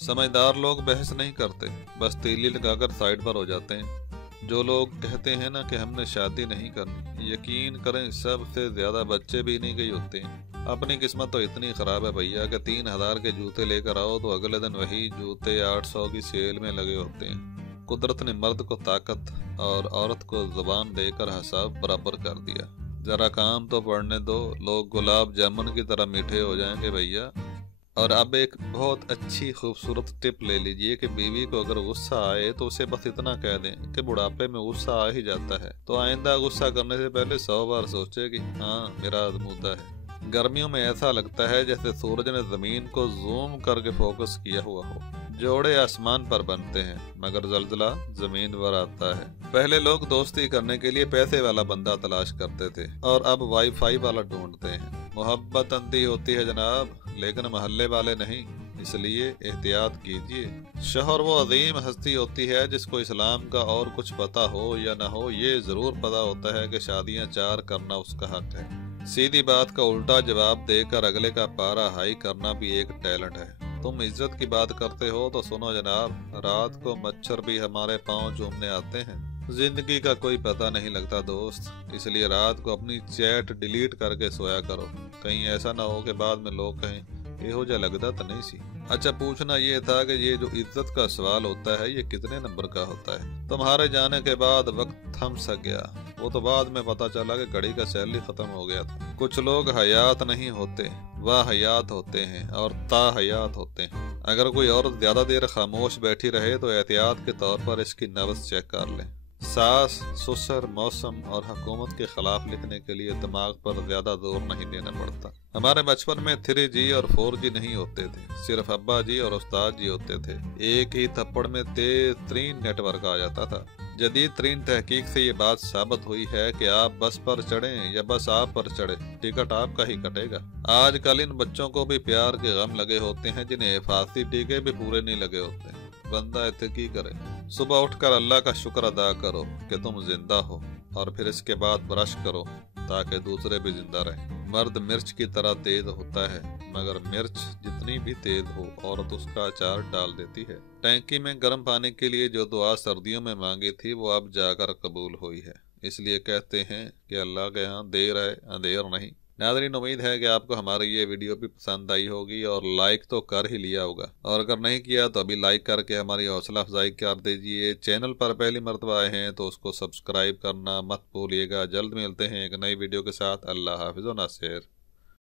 समझदार लोग बहस नहीं करते, बस तीली लगाकर साइड पर हो जाते हैं। जो लोग कहते हैं ना कि हमने शादी नहीं करनी, यकीन करें सबसे ज्यादा बच्चे भी नहीं गई होते हैं। अपनी किस्मत तो इतनी खराब है भैया कि 3,000 के जूते लेकर आओ तो अगले दिन वही जूते 800 की सेल में लगे होते हैं। कुदरत ने मर्द को ताकत और औरत को जुबान देकर हिसाब बराबर कर दिया। जरा काम तो पढ़ने दो, लोग गुलाब जामुन की तरह मीठे हो जाएंगे भैया। और अब एक बहुत अच्छी खूबसूरत टिप ले लीजिए कि बीवी को अगर गुस्सा आए तो उसे बस इतना कह दें कि बुढ़ापे में गुस्सा आ ही जाता है, तो आइंदा गुस्सा करने से पहले 100 बार सोचे कि हाँ मेरा आजमूदा है। गर्मियों में ऐसा लगता है जैसे सूरज ने जमीन को जूम करके फोकस किया हुआ हो। जोड़े आसमान पर बनते हैं मगर जलजला जमीन पर आता है। पहले लोग दोस्ती करने के लिए पैसे वाला बंदा तलाश करते थे और अब वाईफाई वाला ढूंढते हैं। मोहब्बत अंधी होती है जनाब, लेकिन मोहल्ले वाले नहीं, इसलिए एहतियात कीजिए। शोहर वो अजीम हस्ती होती है जिसको इस्लाम का और कुछ पता हो या ना हो, ये जरूर पता होता है कि शादियां 4 करना उसका हक है। सीधी बात का उल्टा जवाब देकर अगले का पारा हाई करना भी एक टैलेंट है। तुम इज्जत की बात करते हो तो सुनो जनाब, रात को मच्छर भी हमारे पाँव चूमने आते हैं। जिंदगी का कोई पता नहीं लगता दोस्त, इसलिए रात को अपनी चैट डिलीट करके सोया करो। कहीं ऐसा ना हो कि बाद में लोग कहें एहो जा लगता तो नहीं सी। अच्छा, पूछना ये था कि ये जो इज्जत का सवाल होता है ये कितने नंबर का होता है? तुम्हारे जाने के बाद वक्त थम सा गया, वो तो बाद में पता चला कि घड़ी का सैलरी खत्म हो गया था। कुछ लोग हयात नहीं होते, वह हयात होते हैं और ता हयात होते हैं। अगर कोई औरत ज्यादा देर खामोश बैठी रहे तो एहतियात के तौर पर इसकी नब्ज चेक कर लें। सास, ससुर, मौसम और हुकूमत के खिलाफ लिखने के लिए दिमाग पर ज्यादा जोर नहीं देना पड़ता। हमारे बचपन में 3G और 4G नहीं होते थे, सिर्फ अब्बा जी और उस्ताद जी होते थे। एक ही थप्पड़ में तेज तरीन नेटवर्क आ जाता था। जदीद तरीन तहकीक से ये बात साबित हुई है कि आप बस पर चढ़ें या बस आप पर चढ़े, टिकट आपका ही कटेगा। आजकल इन बच्चों को भी प्यार के गम लगे होते हैं जिन्हें हिफाजती टीके भी पूरे नहीं लगे होते। बंदा इतने की करे, सुबह उठकर अल्लाह का शुक्र अदा करो कि तुम जिंदा हो और फिर इसके बाद ब्रश करो ताकि दूसरे भी जिंदा रहें। मर्द मिर्च की तरह तेज होता है, मगर मिर्च जितनी भी तेज हो औरत उसका अचार डाल देती है। टैंकी में गर्म पानी के लिए जो दुआ सर्दियों में मांगी थी वो अब जाकर कबूल हुई है। इसलिए कहते हैं कि अल्लाह के यहाँ देर है अंधेर नहीं। नाज़रीन, उम्मीद है कि आपको हमारी ये वीडियो भी पसंद आई होगी और लाइक तो कर ही लिया होगा, और अगर नहीं किया तो अभी लाइक करके हमारी हौसला अफजाई कर दीजिए। चैनल पर पहली मर्तबा आए हैं तो उसको सब्सक्राइब करना मत भूलिएगा। जल्द मिलते हैं एक नई वीडियो के साथ। अल्लाह हाफिज़ व नासिर।